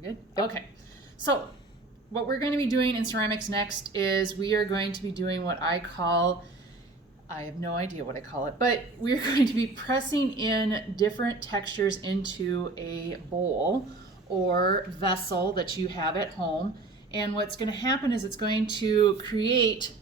we good? Okay. So what we're going to be doing in ceramics next is we are going to be doing what I have no idea what I call it, but we're going to be pressing in different textures into a bowl or vessel that you have at home. And what's going to happen is it's going to create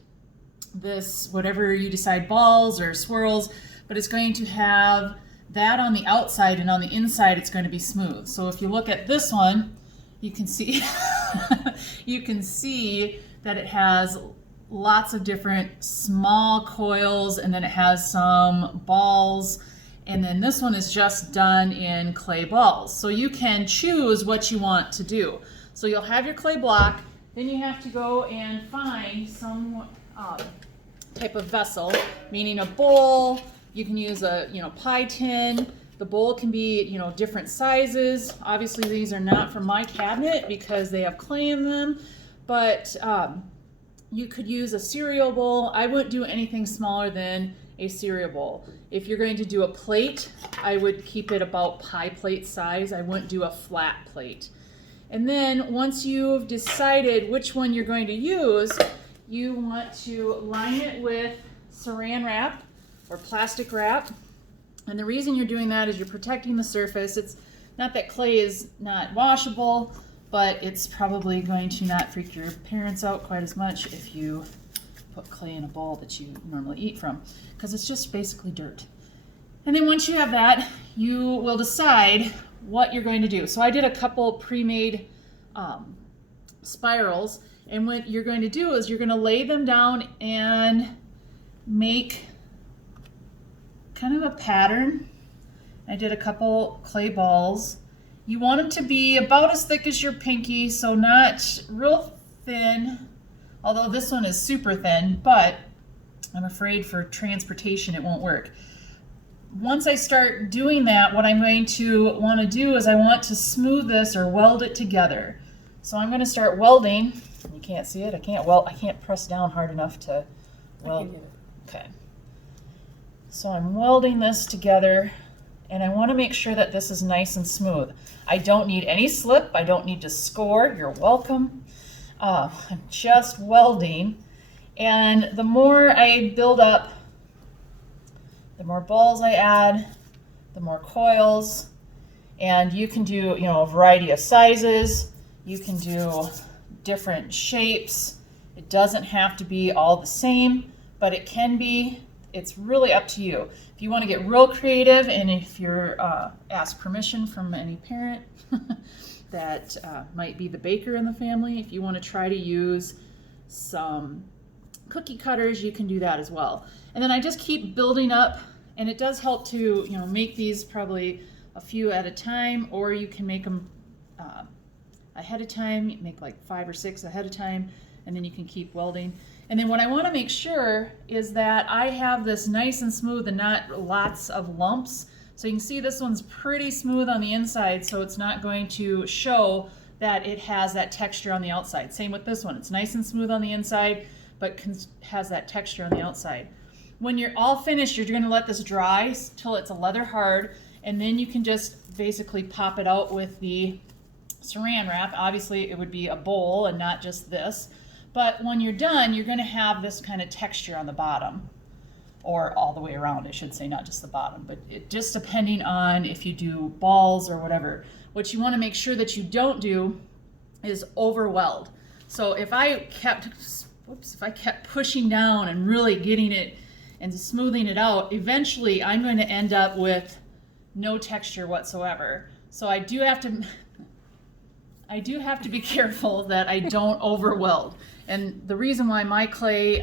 this, whatever you decide, balls or swirls, but it's going to have that on the outside, and on the inside it's going to be smooth. So if you look at this one, you can see you can see that it has lots of different small coils, and then it has some balls, and then this one is just done in clay balls. So you can choose what you want to do. So you'll have your clay block, then you have to go and find some type of vessel, meaning a bowl. You can use a pie tin. The bowl can be different sizes. Obviously these are not from my cabinet because they have clay in them, but you could use a cereal bowl. I wouldn't do anything smaller than a cereal bowl. If you're going to do a plate, I would keep it about pie plate size. I wouldn't do a flat plate. And then once you've decided which one you're going to use, you want to line it with saran wrap or plastic wrap. And the reason you're doing that is you're protecting the surface. It's not that clay is not washable, but it's probably going to not freak your parents out quite as much if you put clay in a bowl that you normally eat from, because it's just basically dirt. And then once you have that, you will decide what you're going to do. So I did a couple pre-made spirals, and what you're going to do is you're going to lay them down and make kind of a pattern. I did a couple clay balls. You want them to be about as thick as your pinky, so not real thin, although this one is super thin, but I'm afraid for transportation it won't work. Once I start doing that, what I'm going to want to do is I want to smooth this or weld it together. So I'm going to start welding. You can't see it. I can't press down hard enough to weld. I can get it. Okay. So I'm welding this together, and I want to make sure that this is nice and smooth. I don't need any slip. I don't need to score. You're welcome. I'm just welding. And the more I build up, the more balls I add, the more coils. And you can do, a variety of sizes. You can do different shapes. It doesn't have to be all the same, but it can be. It's really up to you. If you want to get real creative, and if you're ask permission from any parent that might be the baker in the family, if you want to try to use some cookie cutters, you can do that as well. And then I just keep building up, and it does help to make these probably a few at a time, or you can make them ahead of time. You make like 5 or 6 ahead of time, and then you can keep welding. And then what I want to make sure is that I have this nice and smooth and not lots of lumps. So you can see this one's pretty smooth on the inside, so it's not going to show that it has that texture on the outside. Same with this one. It's nice and smooth on the inside, but has that texture on the outside. When you're all finished, you're going to let this dry till it's a leather hard, and then you can just basically pop it out with the saran wrap. Obviously, it would be a bowl and not just this. But when you're done, you're going to have this kind of texture on the bottom, or all the way around, I should say, not just the bottom, but just depending on if you do balls or whatever. What you want to make sure that you don't do is over weld. So if I kept pushing down and really getting it and smoothing it out, eventually I'm going to end up with no texture whatsoever. So I do have to be careful that I don't over weld. And the reason why my clay,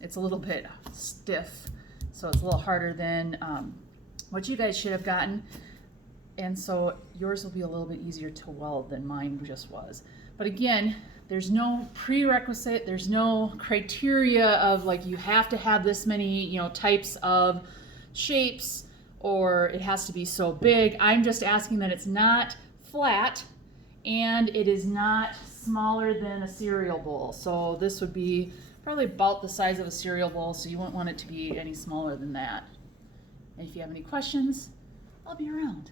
it's a little bit stiff, so it's a little harder than what you guys should have gotten. And so yours will be a little bit easier to weld than mine just was. But again, there's no prerequisite, there's no criteria of like you have to have this many, types of shapes, or it has to be so big. I'm just asking that it's not flat, and it is not smaller than a cereal bowl. So this would be probably about the size of a cereal bowl, so you wouldn't want it to be any smaller than that. And if you have any questions, I'll be around.